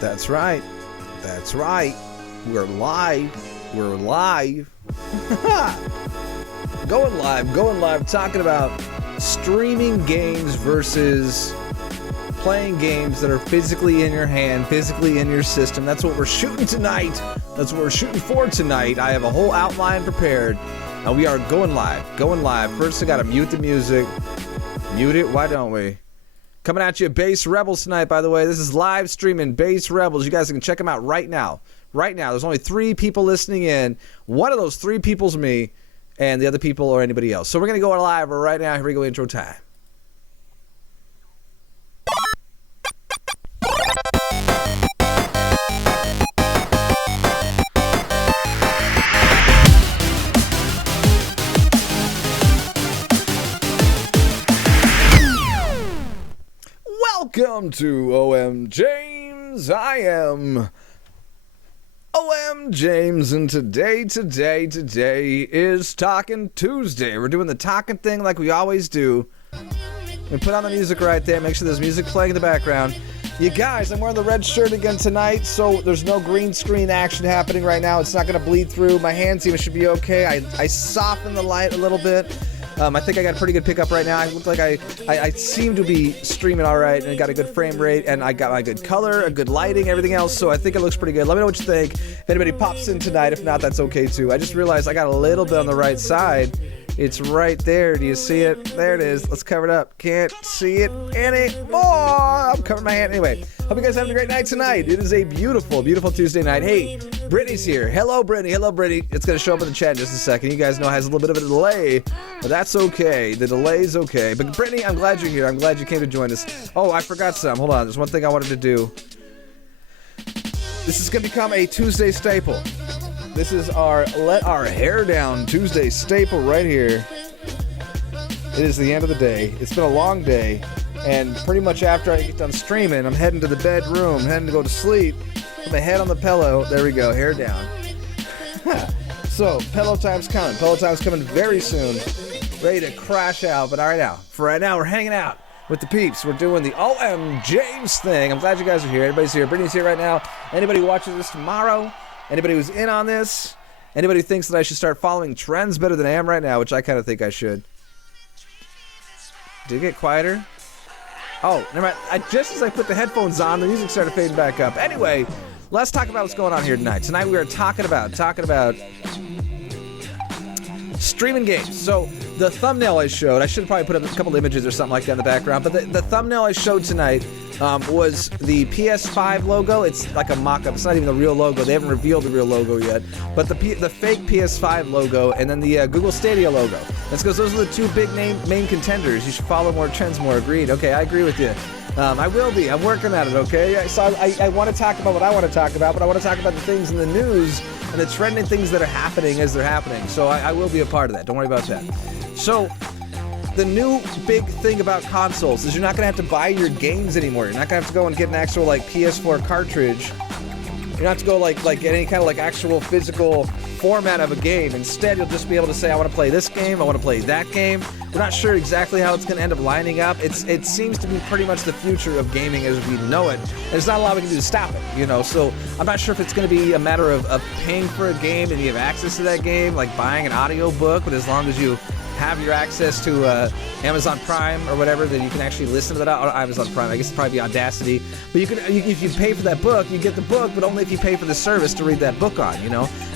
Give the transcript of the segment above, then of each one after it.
That's right. That's right. We're live. We're live. Going live, talking about streaming games versus playing games that are physically in your hand, physically in your system. That's what we're shooting tonight. That's what we're shooting for tonight. I have a whole outline prepared. And we are going live. First, I gotta mute the music. Mute it? Why don't we? Coming at you, Bass Rebels tonight, by the way. This is live streaming Bass Rebels. You guys can check them out right now. Right now. There's only 3 people listening in. One of those 3 people's me, and the other people or anybody else. So we're going to go live right now. Here we go, intro time. Welcome to OMJames. I am OMJames, and today is Talking Tuesday. We're doing the talking thing like we always do. We put on the music right there. Make sure there's music playing in the background. You guys, I'm wearing the red shirt again tonight, so there's no green screen action happening right now. It's not going to bleed through. My hands even should be okay. I softened the light a little bit. I think I got a pretty good pickup right now. I look like I seem to be streaming all right, and I got a good frame rate, and I got my good color, a good lighting, everything else, so I think it looks pretty good. Let me know what you think. If anybody pops in tonight, if not, that's okay too. I just realized I got a little bit on the right side. It's right there. Do you see it? There it is. Let's cover it up. Can't see it anymore. I'm covering my hand. Anyway, hope you guys are having a great night tonight. It is a beautiful, beautiful Tuesday night. Hey, Brittany's here. Hello, Brittany. Hello, Brittany. It's going to show up in the chat in just a second. You guys know it has a little bit of a delay, but that's okay. The delay is okay. But Brittany, I'm glad you're here. I'm glad you came to join us. Oh, I forgot some. Hold on. There's one thing I wanted to do. This is going to become a Tuesday staple. This is our Let Our Hair Down Tuesday staple right here. It is the end of the day. It's been a long day, and pretty much after I get done streaming, I'm heading to the bedroom, heading to go to sleep. Put my head on the pillow. There we go, hair down. So, pillow time's coming. Pillow time's coming very soon. Ready to crash out, but for right now, we're hanging out with the peeps. We're doing the OMJames thing. I'm glad you guys are here. Everybody's here. Brittany's here right now. Anybody watching this tomorrow? Anybody who's in on this? Anybody who thinks that I should start following trends better than I am right now, which I kind of think I should. Did it get quieter? Oh, never mind. Just as I put the headphones on, the music started fading back up. Anyway, let's talk about what's going on here tonight. Tonight we are talking about streaming games. So the thumbnail I showed, I should probably put up a couple images or something like that in the background, but the thumbnail I showed tonight was the PS5 logo. It's like a mock-up. It's not even the real logo. They haven't revealed the real logo yet. But the fake PS5 logo and then the Google Stadia logo. That's because those are the 2 big main contenders. You should follow more trends more. Agreed. Okay, I agree with you. I will be. I'm working at it, okay? So I want to talk about what I want to talk about, but I want to talk about the things in the news and the trending things that are happening as they're happening. So I will be a part of that. Don't worry about that. So the new big thing about consoles is you're not going to have to buy your games anymore. You're not going to have to go and get an actual PS4 cartridge. You don't have to go get any kind of actual physical format of a game. Instead, you'll just be able to say, I want to play this game, I want to play that game. We're not sure exactly how it's going to end up lining up. It seems to be pretty much the future of gaming as we know it. And there's not a lot we can do to stop it, So I'm not sure if it's going to be a matter of paying for a game and you have access to that game, like buying an audio book, but as long as you have your access to Amazon Prime or whatever, that you can actually listen to that on Amazon Prime. I guess it's probably Audacity. But if you pay for that book, you get the book, but only if you pay for the service to read that book on,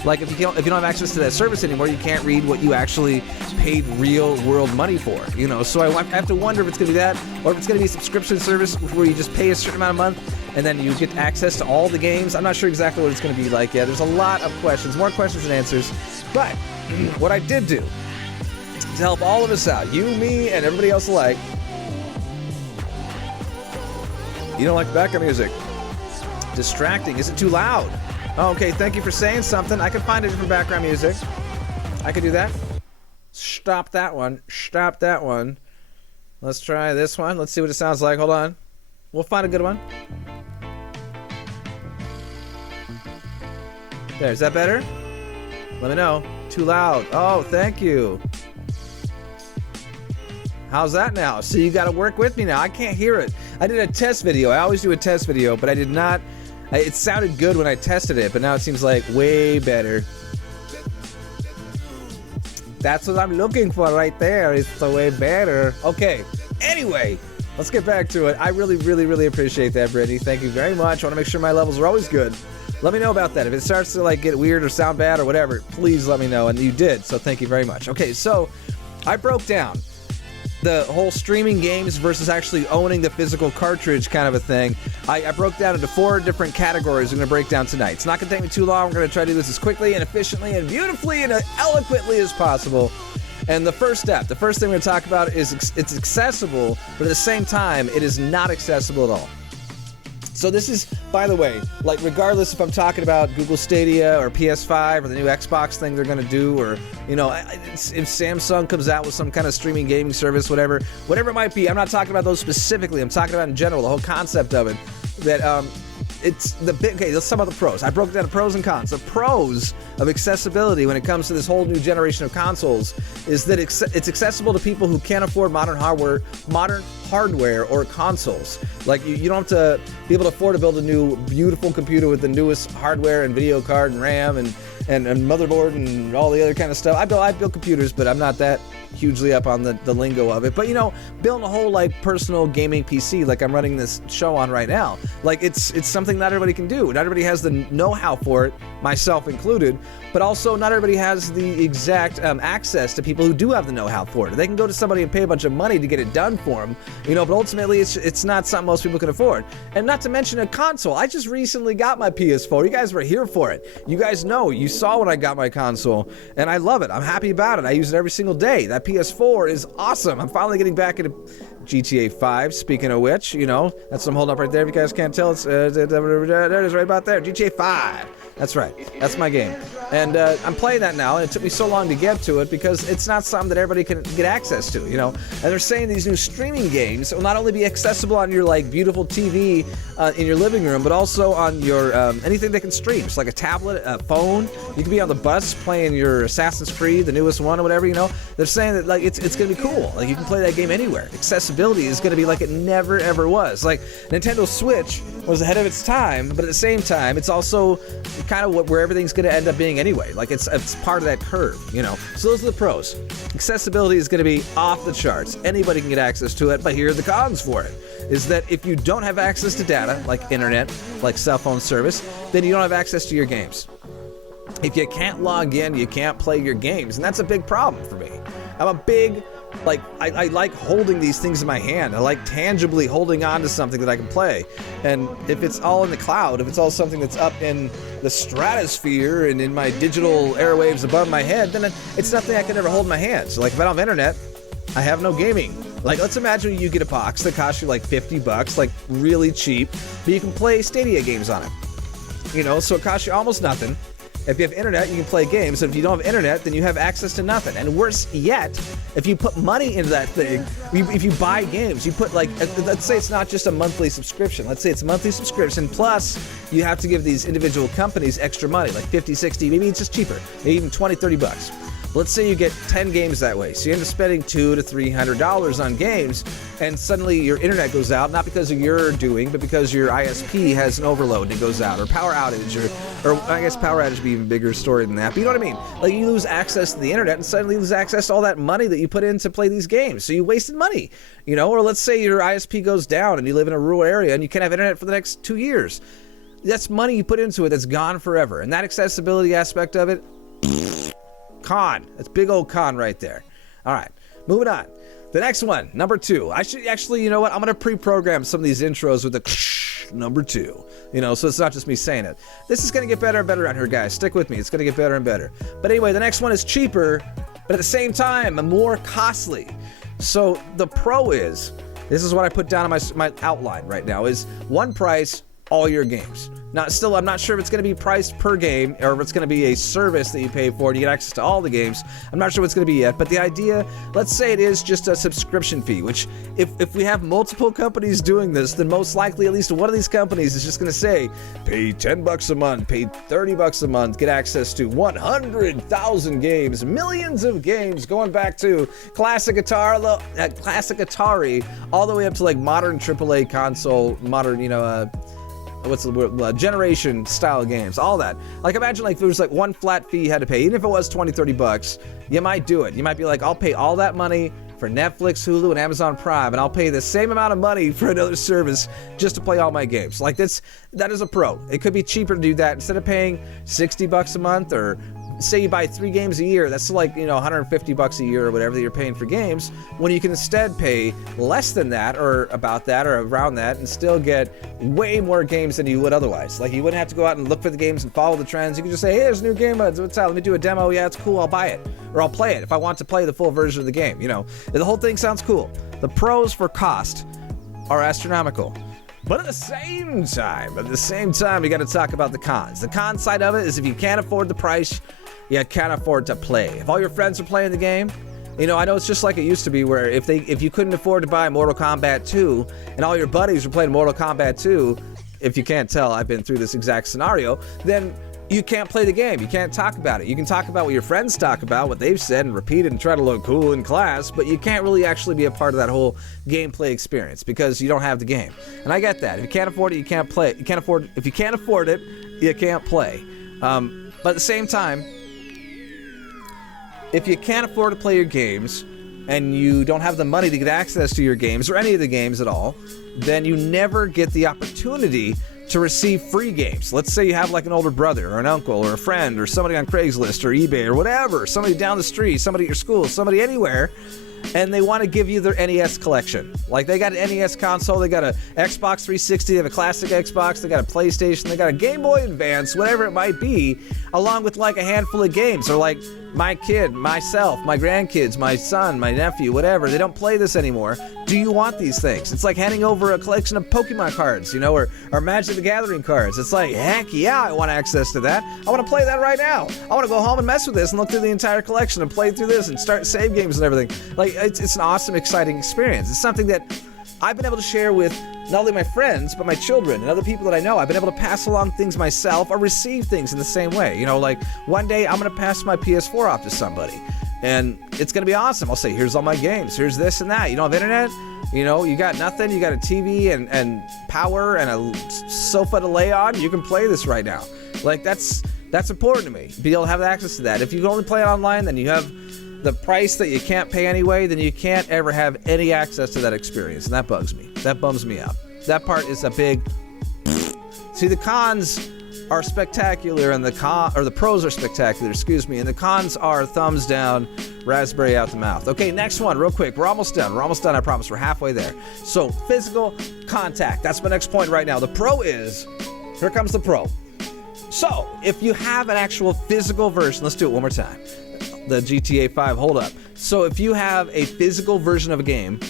Like if you don't have access to that service anymore, you can't read what you actually paid real world money for, So I have to wonder if it's going to be that, or if it's going to be a subscription service where you just pay a certain amount a month and then you get access to all the games. I'm not sure exactly what it's going to be like yet. There's a lot of questions, more questions than answers. But what I did do to help all of us out, you, me, and everybody else alike. You don't like the background music? Distracting. Is it too loud? Oh, okay, thank you for saying something. I could find a different background music. I could do that. Stop that one. Stop that one. Let's try this one. Let's see what it sounds like. Hold on. We'll find a good one. There, is that better? Let me know. Too loud. Oh, thank you. How's that now? See, you got to work with me now. I can't hear it. I did a test video. I always do a test video, but I did not It sounded good when I tested it, but now it seems like way better. That's what I'm looking for right there. It's the way better. Okay, anyway, let's get back to it. I really, really, really appreciate that, Brittany. Thank you very much. I want to make sure my levels are always good. Let me know about that. If it starts to like get weird or sound bad or whatever, please let me know. And you did, so thank you very much. Okay, so I broke down the whole streaming games versus actually owning the physical cartridge kind of a thing. I broke down into 4 different categories I'm going to break down tonight. It's not going to take me too long. We're going to try to do this as quickly and efficiently and beautifully and eloquently as possible. And the first step, the first thing we're going to talk about is it's accessible, but at the same time, it is not accessible at all. So this is, by the way, like regardless if I'm talking about Google Stadia or PS5 or the new Xbox thing they're going to do, or, you know, if Samsung comes out with some kind of streaming gaming service, whatever it might be, I'm not talking about those specifically. I'm talking about in general, the whole concept of it, that it's the big, okay, let's talk about the pros. I broke down the pros and cons. The pros of accessibility when it comes to this whole new generation of consoles is that it's accessible to people who can't afford modern hardware or consoles. Like you don't have to be able to afford to build a new beautiful computer with the newest hardware and video card and RAM and motherboard and all the other kind of stuff. I build computers, but I'm not that hugely up on the lingo of it. But, you know, building a whole like personal gaming PC like I'm running this show on right now, like it's something not everybody can do. Not everybody has the know-how for it, myself included, but also not everybody has the exact access to people who do have the know-how for it. They can go to somebody and pay a bunch of money to get it done for them, you know, but ultimately it's not something most people can afford. And not to mention a console. I just recently got my PS4. You guys were here for it. You guys know, you saw when I got my console, and I love it. I'm happy about it. I use it every single day. That PS4 is awesome. I'm finally getting back into GTA 5. Speaking of which, you know, that's what I'm holding up right there. If you guys can't tell, it's there it is right about there. GTA 5. That's right. That's my game. And I'm playing that now, and it took me so long to get to it because it's not something that everybody can get access to, you know. And they're saying these new streaming games will not only be accessible on your like beautiful TV in your living room, but also on your anything that can stream. It's like a tablet, a phone. You can be on the bus playing your Assassin's Creed, the newest one or whatever, you know. They're saying that like it's going to be cool. Like you can play that game anywhere. Accessibility is going to be like it never ever was. Like Nintendo Switch was ahead of its time, but at the same time, it's also kind of where everything's going to end up being anyway. Like it's part of that curve, you know. So those are the pros. Accessibility is going to be off the charts. Anybody can get access to it, but here are the cons for it. Is that if you don't have access to data, like internet, like cell phone service, then you don't have access to your games. If you can't log in, you can't play your games, and that's a big problem for me. I'm a big, like, I like holding these things in my hand. I like tangibly holding on to something that I can play. And if it's all in the cloud, if it's all something that's up in the stratosphere and in my digital airwaves above my head, then it's nothing I can ever hold in my hand. So like if I don't have internet, I have no gaming. Like let's imagine you get a box that costs you like $50, like really cheap, but you can play Stadia games on it. You know, so it costs you almost nothing. If you have internet, you can play games. And if you don't have internet, then you have access to nothing. And worse yet, if you put money into that thing, if you buy games, you put like, let's say it's not just a monthly subscription. Let's say it's a monthly subscription, plus you have to give these individual companies extra money, like 50, 60, maybe it's just cheaper, maybe even 20, 30 bucks. Let's say you get 10 games that way. So you end up spending $200 to $300 on games, and suddenly your internet goes out, not because of your doing, but because your ISP has an overload and it goes out, or power outage, or I guess power outage would be an even bigger story than that. But you know what I mean? Like you lose access to the internet and suddenly lose access to all that money that you put in to play these games. So you wasted money, you know? Or let's say your ISP goes down and you live in a rural area and you can't have internet for the next 2 years. That's money you put into it that's gone forever. And that accessibility aspect of it, con. That's big old con right there. All right, moving on. The next one, number 2. I should actually, you know what? I'm going to pre-program some of these intros with the number 2. You know, so it's not just me saying it. This is going to get better and better around here, guys. Stick with me. It's going to get better and better. But anyway, the next one is cheaper, but at the same time, more costly. So the pro is, this is what I put down on my outline right now, is one price, all your games. Now, still, I'm not sure if it's going to be priced per game or if it's going to be a service that you pay for to get access to all the games. I'm not sure what it's going to be yet, but the idea, let's say it is just a subscription fee, which if we have multiple companies doing this, then most likely at least one of these companies is just going to say, pay $10 a month, pay $30 a month, get access to 100,000 games, millions of games, going back to classic Atari, all the way up to like modern AAA console, modern, you know, what's the word, generation style games, all that. Like imagine like there was like one flat fee you had to pay, even if it was 20, 30 bucks, you might do it. You might be like, I'll pay all that money for Netflix, Hulu, and Amazon Prime, and I'll pay the same amount of money for another service just to play all my games. Like that is a pro. It could be cheaper to do that instead of paying 60 bucks a month, or say you buy 3 games a year, that's like, you know, 150 bucks a year or whatever that you're paying for games, when you can instead pay less than that or about that or around that and still get way more games than you would otherwise. Like you wouldn't have to go out and look for the games and follow the trends. You can just say, hey, there's a new game, what's out? Let me do a demo. Yeah, it's cool. I'll buy it. Or I'll play it if I want to play the full version of the game. You know, the whole thing sounds cool. The pros for cost are astronomical. But at the same time, you got to talk about the cons. The con side of it is if you can't afford the price, you can't afford to play. If all your friends are playing the game, you know, I know it's just like it used to be where if you couldn't afford to buy Mortal Kombat 2 and all your buddies were playing Mortal Kombat 2, if you can't tell, I've been through this exact scenario, then you can't play the game. You can't talk about it. You can talk about what your friends talk about, what they've said, and repeat it and try to look cool in class, but you can't really actually be a part of that whole gameplay experience because you don't have the game. And I get that. If you can't afford it, you can't play it. If you can't afford it, you can't play. But at the same time, if you can't afford to play your games and you don't have the money to get access to your games or any of the games at all, then you never get the opportunity to receive free games. Let's say you have like an older brother or an uncle or a friend or somebody on Craigslist or eBay or whatever, somebody down the street, somebody at your school, somebody anywhere, and they want to give you their NES collection. Like they got an NES console, they got a Xbox 360, they have a classic Xbox, they got a PlayStation, they got a Game Boy Advance, whatever it might be, along with like a handful of games. Or like my kid, myself, my grandkids, my son, my nephew, whatever, they don't play this anymore. Do you want these things? It's like handing over a collection of Pokemon cards, you know, or Magic the Gathering cards. It's like, heck yeah, I want access to that. I want to play that right now. I want to go home and mess with this and look through the entire collection and play through this and start save games and everything. Like, it's an awesome, exciting experience. It's something that I've been able to share with not only my friends, but my children and other people that I know. I've been able to pass along things myself or receive things in the same way. You know, like one day I'm going to pass my PS4 off to somebody and it's going to be awesome. I'll say, here's all my games. Here's this and that. You don't have internet? You know, you got nothing. You got a TV and power and a sofa to lay on. You can play this right now. Like that's important to me. Be able to have access to that. If you can only play it online, then you have the price that you can't pay anyway, then you can't ever have any access to that experience. And that bugs me. That bums me out. That part is a big... See, the cons are spectacular and the pros are spectacular, and the cons are thumbs down, raspberry out the mouth. Okay, next one, real quick. We're almost done, I promise. We're halfway there. So, physical contact. That's my next point right now. The pro is... Here comes the pro. So, if you have an actual physical version... Let's do it one more time. The GTA 5 hold up. So if you have a physical version of a game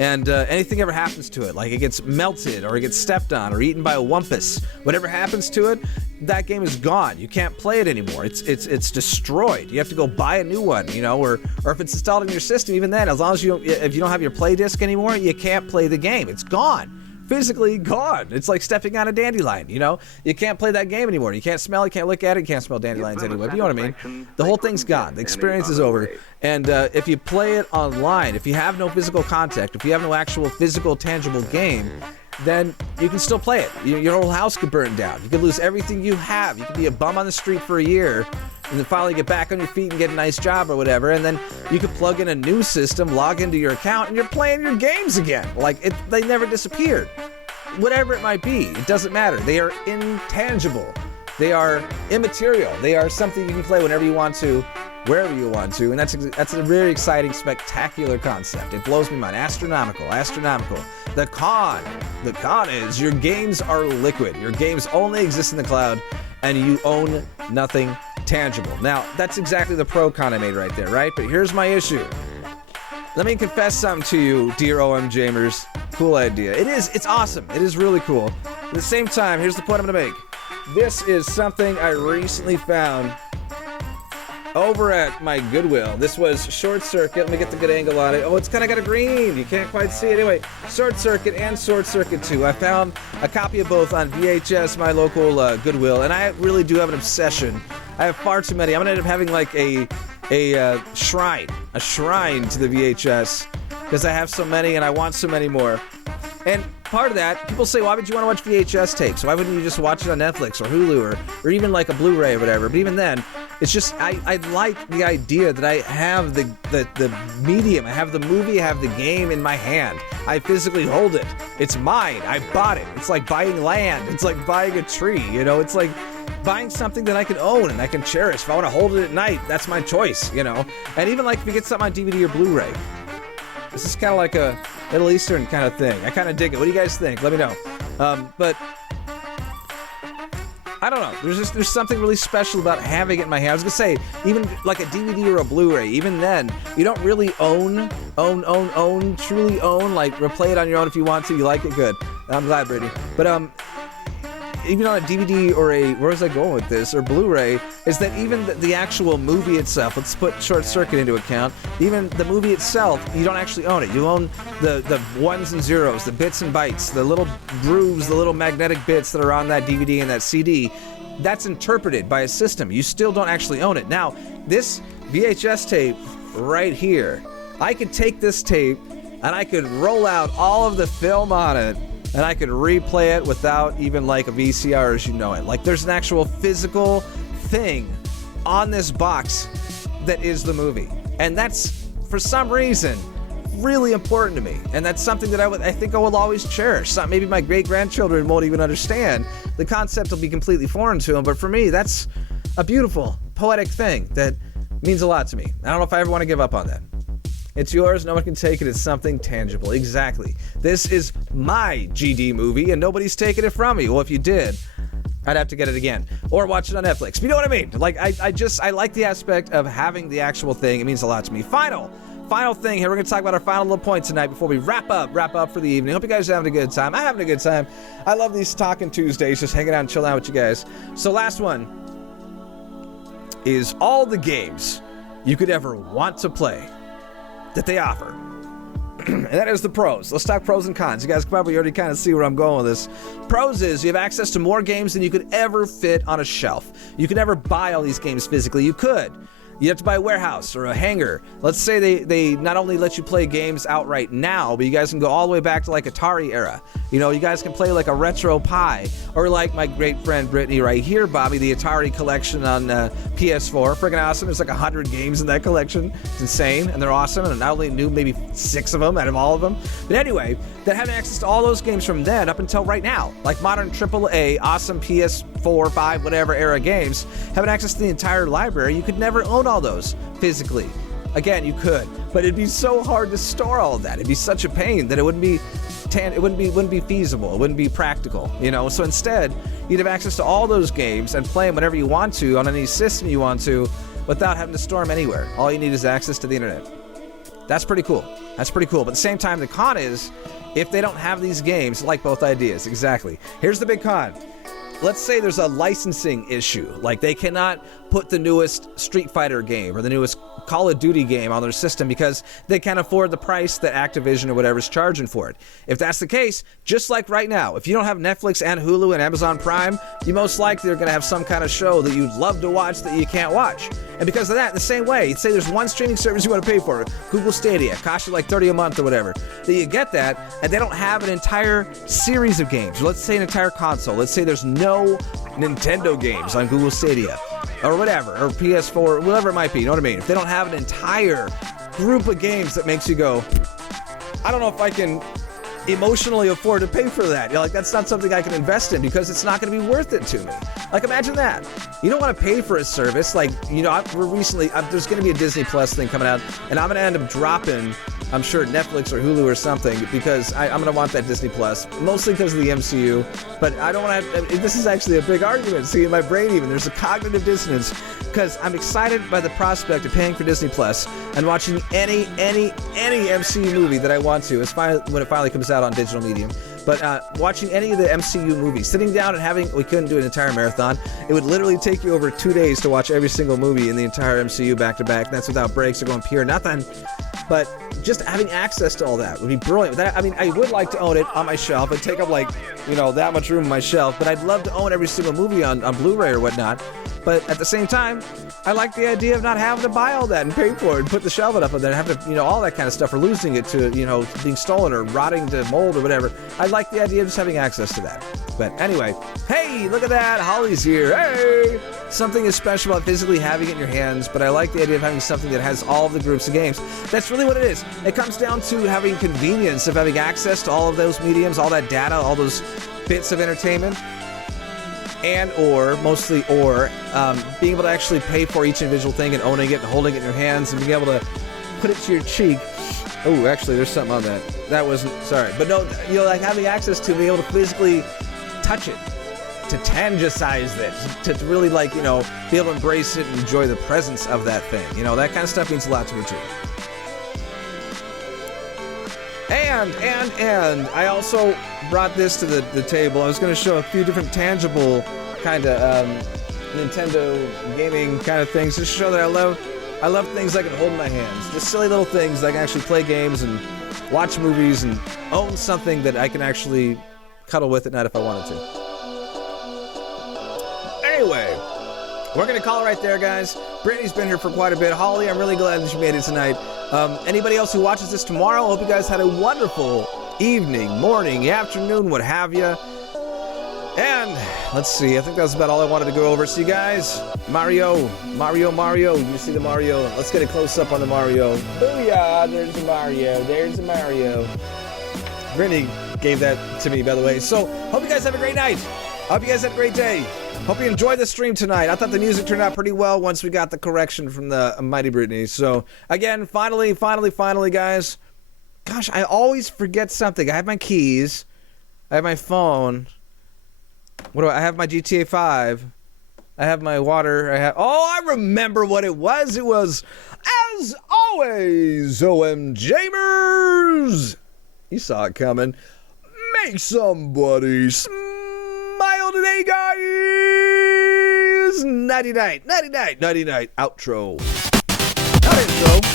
and anything ever happens to it, like it gets melted or it gets stepped on or eaten by a wumpus, whatever happens to it, that game is gone. You can't play it anymore. It's destroyed. You have to go buy a new one, you know, or if it's installed in your system, even then, as long as if you don't have your play disc anymore, you can't play the game. It's gone. Physically gone. It's like stepping on a dandelion, you know? You can't play that game anymore. You can't smell it, can't look at it, you can't smell dandelions anyway. You know what I mean? The whole thing's gone. The experience is over. And if you play it online, if you have no physical contact, if you have no actual physical, tangible game, then you can still play it. Your whole house could burn down. You could lose everything you have. You could be a bum on the street for a year, and then finally get back on your feet and get a nice job or whatever, and then you could plug in a new system, log into your account, and you're playing your games again. Like, they never disappeared. Whatever it might be, it doesn't matter. They are intangible. They are immaterial. They are something you can play whenever you want to, wherever you want to, and that's a very exciting, spectacular concept. It blows my mind. Astronomical. The con is your games are liquid. Your games only exist in the cloud, and you own nothing tangible. Now, that's exactly the pro con I made right there, right? But here's my issue. Let me confess something to you, dear OMJamers. Cool idea. It's awesome. It is really cool. At the same time, here's the point I'm going to make. This is something I recently found over at my Goodwill. This was Short Circuit. Let me get the good angle on it. Oh, it's kind of got a green. You can't quite see it. Anyway, Short Circuit and Short Circuit 2. I found a copy of both on VHS, my local Goodwill, and I really do have an obsession. I have far too many. I'm going to end up having like a shrine to the VHS because I have so many and I want so many more. And part of that, people say, why would you want to watch VHS tapes? Why wouldn't you just watch it on Netflix or Hulu or even like a Blu-ray or whatever? But even then, it's just, I like the idea that I have the medium, I have the movie, I have the game in my hand. I physically hold it. It's mine. I bought it. It's like buying land. It's like buying a tree, you know? It's like buying something that I can own and I can cherish. If I want to hold it at night, that's my choice, you know? And even like if you get something on DVD or Blu-ray, this is kind of like a Middle Eastern kind of thing. I kind of dig it. What do you guys think? Let me know. But I don't know. There's something really special about having it in my hand. I was gonna say, even like a DVD or a Blu-ray, even then, you don't really truly own, like replay it on your own if you want to. You like it, good. I'm glad, Brittany. But even on a DVD or where was I going with this, or Blu-ray, is that even the actual movie itself, let's put Short Circuit into account, even the movie itself, you don't actually own it. You own the ones and zeros, the bits and bytes, the little grooves, the little magnetic bits that are on that DVD and that CD. That's interpreted by a system. You still don't actually own it. Now, this VHS tape right here, I could take this tape and I could roll out all of the film on it and I could replay it without even like a VCR as you know it. Like there's an actual physical thing on this box that is the movie. And that's, for some reason, really important to me. And that's something that I think I will always cherish. Maybe my great-grandchildren won't even understand. The concept will be completely foreign to them. But for me, that's a beautiful, poetic thing that means a lot to me. I don't know if I ever want to give up on that. It's yours, no one can take it, it's something tangible. Exactly. This is my GD movie, and nobody's taking it from me. Well, if you did, I'd have to get it again. Or watch it on Netflix. You know what I mean? Like, I like the aspect of having the actual thing. It means a lot to me. Final thing here. We're going to talk about our final little point tonight before we wrap up for the evening. Hope you guys are having a good time. I'm having a good time. I love these Talking Tuesdays, just hanging out and chilling out with you guys. So last one is all the games you could ever want to play that they offer. And that is the pros. Let's talk pros and cons. You guys probably already kind of see where I'm going with this. Pros is you have access to more games than you could ever fit on a shelf. You could never buy all these games physically. You could. You have to buy a warehouse or a hangar. Let's say they not only let you play games outright now, but you guys can go all the way back to like Atari era. You know, you guys can play like a Retro Pi, or like my great friend Brittany right here, Bobby, the Atari collection on PS4. Freaking awesome. There's like 100 games in that collection. It's insane, and they're awesome. And I only knew maybe 6 of them out of all of them. But anyway, that having access to all those games from then up until right now, like modern AAA, awesome PS4, 5, whatever era games, having access to the entire library, you could never own all those physically. Again, you could, but it'd be so hard to store all of that. It'd be such a pain that it wouldn't be feasible. It wouldn't be practical, you know. So instead, you'd have access to all those games and play them whenever you want to on any system you want to, without having to store them anywhere. All you need is access to the internet. That's pretty cool. But at the same time, the con is if they don't have these games, like both ideas. Exactly. Here's the big con. Let's say there's a licensing issue, like they cannot put the newest Street Fighter game or the newest Call of Duty game on their system because they can't afford the price that Activision or whatever is charging for it. If that's the case, just like right now, if you don't have Netflix and Hulu and Amazon Prime, you most likely are going to have some kind of show that you'd love to watch that you can't watch. And because of that, in the same way, say there's one streaming service you want to pay for, Google Stadia, costs you like $30 a month or whatever, that you get that, and they don't have an entire series of games. Let's say an entire console. Let's say there's no Nintendo games on Google Stadia, or whatever, or PS4, whatever it might be, you know what I mean? If they don't have an entire group of games that makes you go, I don't know if I can emotionally afford to pay for that. You're like, that's not something I can invest in because it's not going to be worth it to me. Like, imagine that. You don't want to pay for a service. Like, you know, there's going to be a Disney Plus thing coming out, and I'm going to end up dropping, I'm sure, Netflix or Hulu or something because I'm going to want that Disney Plus, mostly because of the MCU. But I don't want to, this is actually a big argument. See, in my brain even, there's a cognitive dissonance because I'm excited by the prospect of paying for Disney Plus and watching any MCU movie that I want to. When it finally comes out on digital medium. But watching any of the MCU movies, sitting down and we couldn't do an entire marathon. It would literally take you over 2 days to watch every single movie in the entire MCU back to back. That's without breaks or going pure nothing. but just having access to all that would be brilliant. I mean, I would like to own it on my shelf and take up like, you know, that much room on my shelf, but I'd love to own every single movie on Blu-ray or whatnot. But at the same time, I like the idea of not having to buy all that and pay for it and put the shelf up on there and have to, you know, all that kind of stuff, or losing it to, you know, being stolen or rotting to mold or whatever. I like the idea of just having access to that. But anyway, hey, look at that. Holly's here. Hey! Something is special about physically having it in your hands, but I like the idea of having something that has all of the groups of games. That's really what it is. It comes down to having convenience of having access to all of those mediums, all that data, all those bits of entertainment. And mostly being able to actually pay for each individual thing and owning it and holding it in your hands and being able to put it to your cheek. Oh, actually, there's something on that. That wasn't, sorry. But no, you know, like having access to being able to physically touch it, to tangicize it, to really, like, you know, be able to embrace it and enjoy the presence of that thing. You know, that kind of stuff means a lot to me, too. And I also brought this to the table. I was going to show a few different tangible kind of Nintendo gaming kind of things, just to show that I love things I can hold in my hands. Just silly little things that I can actually play games and watch movies and own something that I can actually cuddle with at night if I wanted to. Anyway, we're going to call it right there, guys. Brittany's been here for quite a bit. Holly, I'm really glad that you made it tonight. Anybody else who watches this tomorrow, I hope you guys had a wonderful evening, morning, afternoon, what have you. And let's see, I think that's about all I wanted to go over. See, guys, Mario. You see the Mario? Let's get a close up on the Mario. Booyah, there's the Mario. Brittany gave that to me, by the way. So, hope you guys have a great night. Hope you guys had a great day. Hope you enjoyed the stream tonight. I thought the music turned out pretty well once we got the correction from the mighty Brittany. So, again, finally, guys. Gosh, I always forget something. I have my keys. I have my phone. I have my GTA 5. I have my water. I remember what it was. It was, as always, OMJamers. You saw it coming. Make somebody smile today, guys. Nighty night. Outro. Not intro.